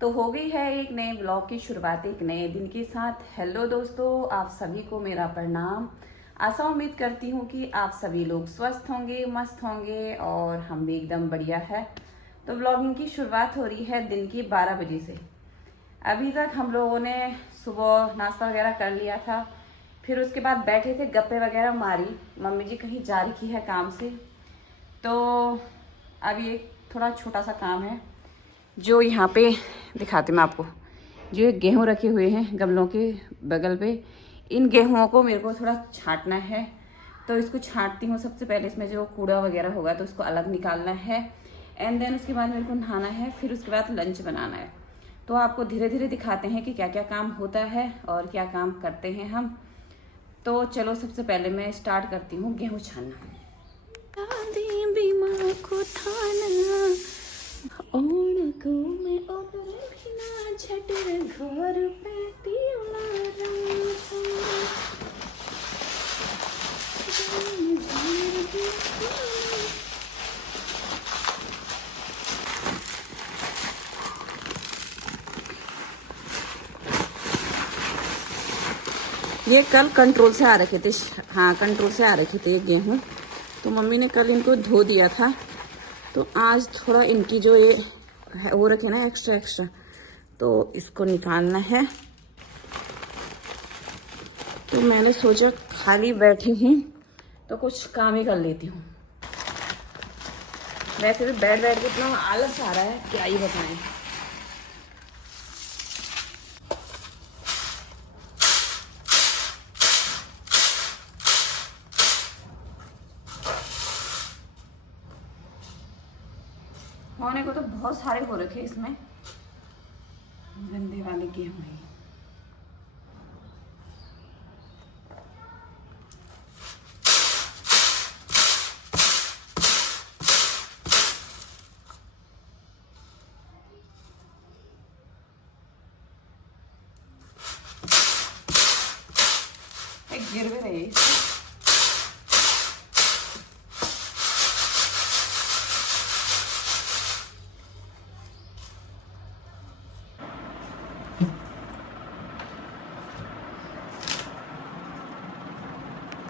तो हो गई है एक नए ब्लॉग की शुरुआत एक नए दिन के साथ। हेलो दोस्तों, आप सभी को मेरा प्रणाम। आशा उम्मीद करती हूँ कि आप सभी लोग स्वस्थ होंगे, मस्त होंगे और हम भी एकदम बढ़िया है। तो ब्लॉगिंग की शुरुआत हो रही है दिन के 12 बजे से। अभी तक हम लोगों ने सुबह नाश्ता वगैरह कर लिया था, फिर उसके बाद बैठे थे, गप्पे वगैरह मारी। मम्मी जी कहीं जा रही है काम से, तो अभी एक थोड़ा छोटा सा काम है जो यहाँ पे दिखाती मैं आपको। जो ये गेहूँ रखे हुए हैं गमलों के बगल पे, इन गेहूँओं को मेरे को थोड़ा छांटना है। तो इसको छांटती हूँ। सबसे पहले इसमें जो कूड़ा वगैरह होगा तो उसको अलग निकालना है। एंड देन उसके बाद मेरे को नहाना है, फिर उसके बाद लंच बनाना है। तो आपको धीरे धीरे दिखाते हैं कि क्या क्या काम होता है और क्या काम करते हैं हम। तो चलो सबसे पहले मैं स्टार्ट करती हूँ गेहूँ छानना। ओणको में ओटरे बिना छटर घर पे तिउला ये कल कंट्रोल से आ रखे थे। हाँ, कंट्रोल से आ रखे थे ये गेहूँ। तो मम्मी ने कल इनको धो दिया था, तो आज थोड़ा इनकी जो ये है वो रखे ना एक्स्ट्रा, तो इसको निकालना है। तो मैंने सोचा खाली बैठी हूँ तो कुछ काम ही कर लेती हूँ। वैसे भी बैठ बैठ के इतना आलस आ रहा है, क्या ही बताएं। होने को तो बहुत सारे हो रखे इसमें, गंदे वाले गेहूँ हैं। एक गिर भी रही है।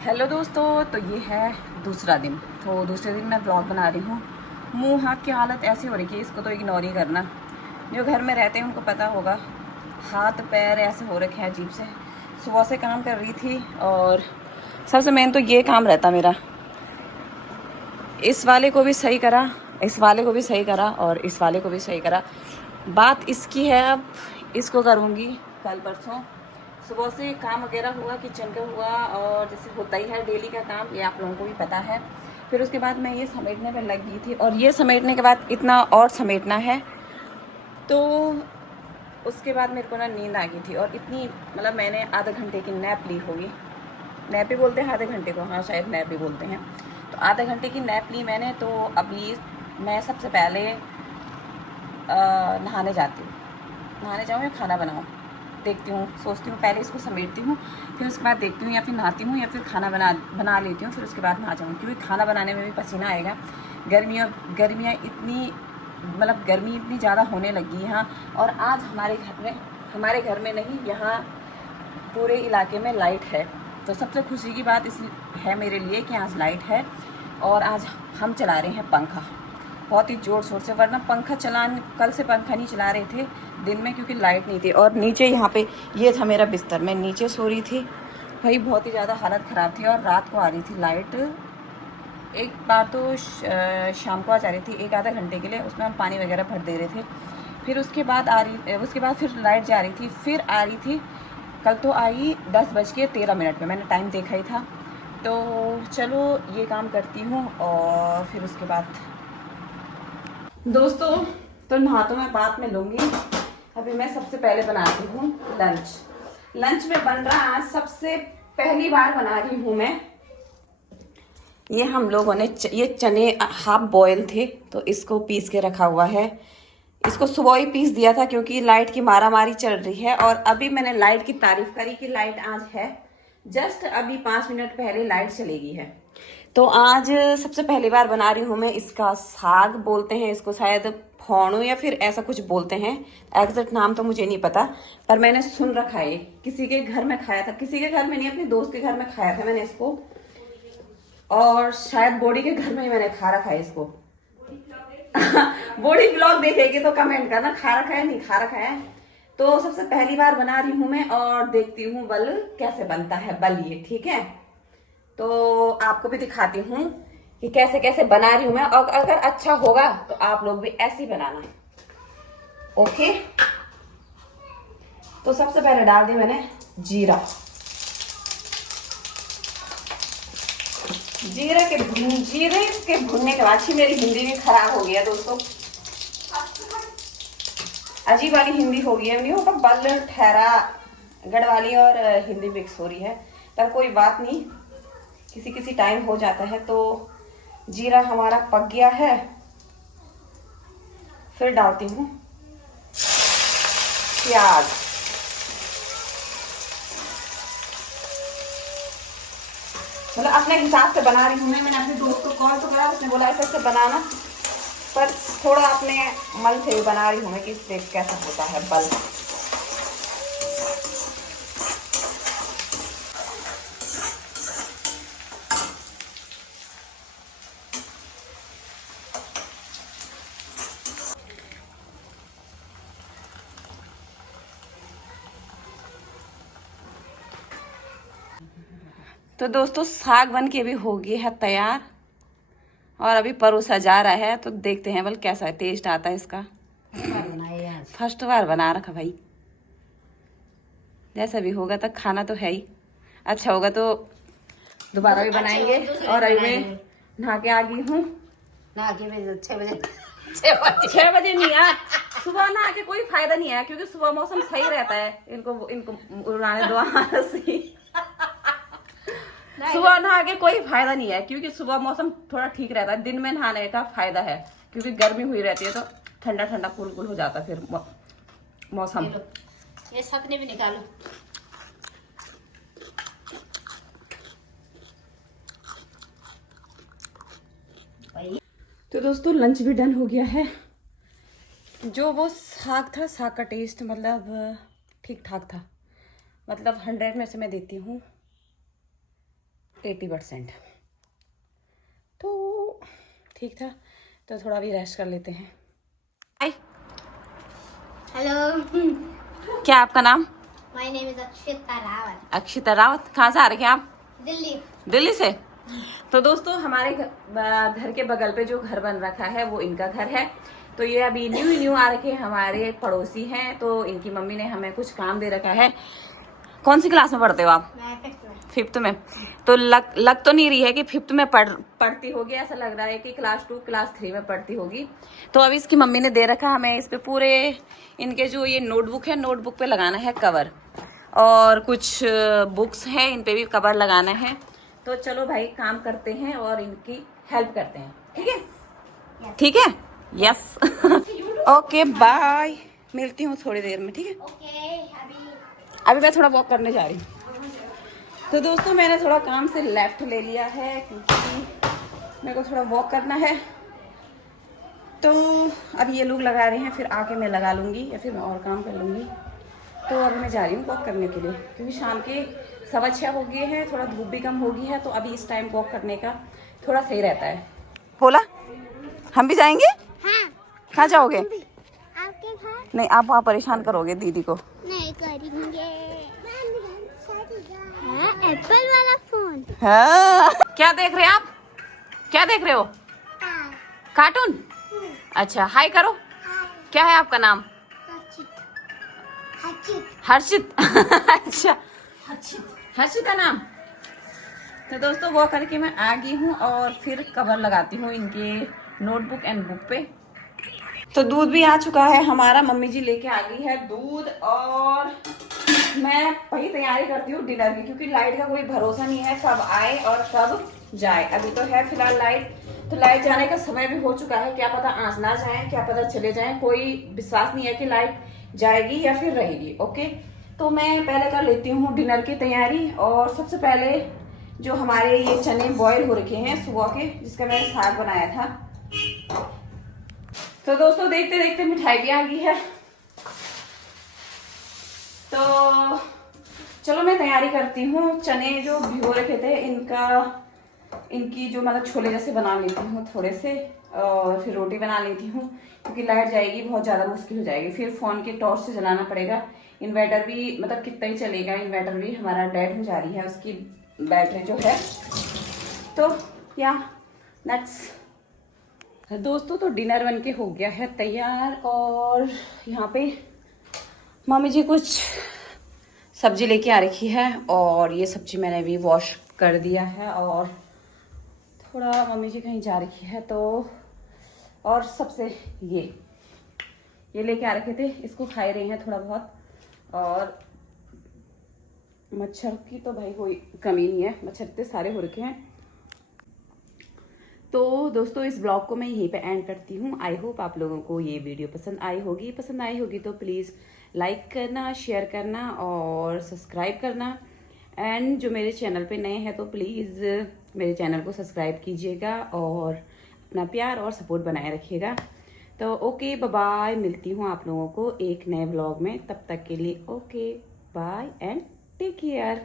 हेलो दोस्तों, तो ये है दूसरा दिन। तो दूसरे दिन मैं ब्लॉग बना रही हूँ। मुंह हाथ की हालत ऐसी हो रही है, इसको तो इग्नोर ही करना। जो घर में रहते हैं उनको पता होगा, हाथ पैर ऐसे हो रखे हैं अजीब से। सुबह से काम कर रही थी और सबसे मेन तो ये काम रहता मेरा। इस वाले को भी सही करा, इस वाले को भी सही करा और इस वाले को भी सही करा। बात इसकी है, अब इसको करूँगी कल परसों। सुबह से काम वगैरह हुआ, किचन का हुआ, और जैसे होता ही है डेली का काम, ये आप लोगों को भी पता है। फिर उसके बाद मैं ये समेटने पर लग गई थी, और ये समेटने के बाद इतना और समेटना है। तो उसके बाद मेरे को ना नींद आ गई थी, और इतनी मतलब मैंने आधे घंटे की नैप ली होगी। नैप ही बोलते हैं आधे घंटे को, हाँ शायद नैप ही बोलते हैं। तो आधे घंटे की नैप ली मैंने। तो अभी मैं सबसे पहले नहाने जाती हूँ। नहाने जाऊँ या खाना बनाऊँ, देखती हूँ, सोचती हूँ। पहले इसको समेटती हूँ, फिर उसके बाद देखती हूँ या फिर नहाती हूँ या फिर खाना बना लेती हूँ, फिर उसके बाद नहा जाऊँ। क्योंकि खाना बनाने में भी पसीना आएगा। गर्मियाँ इतनी मतलब गर्मी इतनी ज़्यादा होने लगी है यहाँ। और आज हमारे घर में नहीं, यहाँ पूरे इलाके में लाइट है। तो सबसे खुशी की बात इस है मेरे लिए कि आज लाइट है, और आज हम चला रहे हैं पंखा बहुत ही ज़ोर शोर से। वरना कल से पंखा नहीं चला रहे थे दिन में, क्योंकि लाइट नहीं थी। और नीचे यहाँ पे ये था मेरा बिस्तर, मैं नीचे सो रही थी। भाई बहुत ही ज़्यादा हालत ख़राब थी। और रात को आ रही थी लाइट, एक बार तो शाम को आ जा रही थी, एक आधा घंटे के लिए। उसमें हम पानी वगैरह भर दे रहे थे। फिर उसके बाद फिर लाइट जा रही थी, फिर आ रही थी। कल तो आई 10:13 पे, मैंने टाइम देखा ही था। तो चलो ये काम करती हूँ, और फिर उसके बाद दोस्तों, तो नहा तो मैं बाद में लूँगी। अभी मैं सबसे पहले बनाती हूँ लंच में बन रहा आज सबसे पहली बार बना रही हूँ मैं। ये हम लोगों ने ये चने हाफ बॉयल थे, तो इसको पीस के रखा हुआ है। इसको सुबह ही पीस दिया था क्योंकि लाइट की मारामारी चल रही है। और अभी मैंने लाइट की तारीफ करी कि लाइट आज है। जस्ट अभी 5 मिनट पहले लाइट चली गई है। तो आज सबसे पहली बार बना रही हूँ मैं इसका साग बोलते हैं इसको, शायद फोड़ो या फिर ऐसा कुछ बोलते हैं। एग्जैक्ट नाम तो मुझे नहीं पता, पर मैंने सुन रखा है। किसी के घर में खाया था, किसी के घर में नहीं, अपने दोस्त के घर में खाया था मैंने इसको, और शायद बॉडी के घर में ही मैंने खा रखा है इसको। बॉडी ब्लॉग देखेगी तो कमेंट करना खा रखा है नहीं खा रखा है। तो सबसे पहली बार बना रही हूँ मैं, और देखती हूँ बल कैसे बनता है बल ये, ठीक है। तो आपको भी दिखाती हूँ कि कैसे कैसे बना रही हूँ मैं, और अगर अच्छा होगा तो आप लोग भी ऐसे ही बनाना, ओके। तो सबसे पहले डाल दी मैंने जीरा। जीरे के भुनने के बाद, मेरी हिंदी भी खराब हो गई है दोस्तों, अजीब वाली हिंदी हो गई है, नहीं होगा बल ठहरा गढ़वाली और हिंदी मिक्स हो रही है, पर कोई बात नहीं, किसी किसी टाइम हो जाता है। तो जीरा हमारा पक गया है, फिर डालती हूँ प्याज। मतलब अपने हिसाब से बना रही हूँ मैं। मैंने अपने दोस्त को कॉल तो करा, उसने बोला ऐसे बनाना, पर थोड़ा अपने मन से भी बना रही हूँ मैं कि देख कैसा होता है बल। तो दोस्तों साग बन के भी हो गया है तैयार, और अभी परोसा जा रहा है। तो देखते हैं बल कैसा टेस्ट आता है इसका। फर्स्ट बार बना रखा भाई, जैसा भी होगा तो खाना तो है ही, अच्छा होगा तो दोबारा भी बनाएंगे। और अभी मैं नहा के आ गई हूँ, 6 बजे नहीं यार, सुबह नहा के कोई फायदा नहीं है, क्योंकि सुबह मौसम सही रहता है। इनको उड़ाने दो सुबह नहा के कोई फायदा नहीं है, क्योंकि सुबह मौसम थोड़ा ठीक रहता है। दिन में नहाने का फायदा है, क्योंकि गर्मी हुई रहती है तो ठंडा ठंडा कूल कूल हो जाता है फिर मौसम। ये सपने भी निकालो। तो दोस्तों लंच भी डन हो गया है। जो वो साग था, साग का टेस्ट मतलब ठीक ठाक था, मतलब 100 में से मैं देती हूँ 80%, तो ठीक था। तो थोड़ा भी रेस्ट कर लेते हैं। हाय, हेलो, क्या आपका नाम? My name is Akshita Rawat. Akshita Rawat. कहाँ से आ रहे हैं आप? दिल्ली। दिल्ली से। तो दोस्तों हमारे घर के बगल पे जो घर बन रखा है वो इनका घर है। तो ये अभी न्यू आ रखे हमारे पड़ोसी हैं, तो इनकी मम्मी ने हमें कुछ काम दे रखा है। कौन सी क्लास में पढ़ते हो आप? मैं 5th में। तो लग तो नहीं रही है कि 5th में पढ़ती होगी, ऐसा लग रहा है कि क्लास 2 क्लास 3 में पढ़ती होगी। तो अभी इसकी मम्मी ने दे रखा हमें, इस पे पूरे इनके जो ये नोटबुक है, नोटबुक पे लगाना है कवर, और कुछ बुक्स हैं इन पे भी कवर लगाना है। तो चलो भाई काम करते हैं और इनकी हेल्प करते हैं, ठीक है? ठीक है, यस। ओके बाय, मिलती हूँ थोड़ी देर में, ठीक है? ओके। अभी मैं थोड़ा वॉक करने जा रही हूँ। तो दोस्तों मैंने थोड़ा काम से लेफ्ट ले लिया है, क्योंकि मेरे को थोड़ा वॉक करना है। तो अब ये लोग लगा रहे हैं, फिर आके मैं लगा लूँगी या फिर मैं और काम कर लूँगी। तो अभी मैं जा रही हूँ वॉक करने के लिए, क्योंकि शाम के 6:15 हो गए हैं, थोड़ा धूप भी कम हो गई है, तो अभी इस टाइम वॉक करने का थोड़ा सही रहता है। बोला हम भी जाएंगे? हाँ। कहाँ जाओगे? आपके घर? नहीं, आप वहाँ परेशान करोगे दीदी को। नहीं करेंगे। हाँ, एप्पल वाला फोन। हाँ। क्या देख रहे हैं आप? क्या देख रहे हो? कार्टून। अच्छा, हाय करो। क्या है आपका नाम? हर्षित। अच्छा, हर्षित का नाम। तो दोस्तों वो करके मैं आ गई हूँ, और फिर कवर लगाती हूँ इनके नोटबुक एंड बुक पे। तो दूध भी आ चुका है हमारा, मम्मी जी लेके आ गई है दूध, और मैं वही तैयारी करती हूँ डिनर की, क्योंकि लाइट का कोई भरोसा नहीं है, कब आए और कब जाए। अभी तो है फिलहाल लाइट, तो लाइट जाने का समय भी हो चुका है, क्या पता आज ना जाए, क्या पता चले जाए, कोई विश्वास नहीं है कि लाइट जाएगी या फिर रहेगी। ओके, तो मैं पहले कर लेती हूँ डिनर की तैयारी। और सबसे पहले जो हमारे ये चने बॉयल हो रखे हैं सुबह के, जिसका मैंने साग बनाया था। तो दोस्तों देखते देखते मिठाई भी आ गई है, तो चलो मैं तैयारी करती हूँ। चने जो भिगो रखे थे इनकी जो मतलब छोले जैसे बना लेती हूँ थोड़े से, और फिर रोटी बना लेती हूँ, क्योंकि लाइट जाएगी बहुत ज़्यादा मुश्किल हो जाएगी, फिर फ़ोन के टॉर्च से जलाना पड़ेगा। इन्वर्टर भी मतलब कितना ही चलेगा, इन्वर्टर भी हमारा डेड हो जा रही है उसकी बैटरी जो है। तो या लेट्स दोस्तों, तो डिनर बन के हो गया है तैयार, और यहाँ पे मम्मी जी कुछ सब्जी लेके आ रखी है, और ये सब्जी मैंने भी वॉश कर दिया है, और थोड़ा मम्मी जी कहीं जा रखी है तो, और सबसे ये लेके आ रखे थे, इसको खा ही रही हैं थोड़ा बहुत। और मच्छर की तो भाई कोई कमी नहीं है, मच्छर इतने सारे हो रखे हैं। तो दोस्तों इस ब्लॉग को मैं यहीं पे एंड करती हूँ। आई होप आप लोगों को ये वीडियो पसंद आई होगी तो प्लीज़ लाइक करना, शेयर करना और सब्सक्राइब करना। एंड जो मेरे चैनल पे नए हैं तो प्लीज़ मेरे चैनल को सब्सक्राइब कीजिएगा और अपना प्यार और सपोर्ट बनाए रखिएगा। तो ओके बाय, मिलती हूँ आप लोगों को एक नए ब्लॉग में, तब तक के लिए okay bye and take care.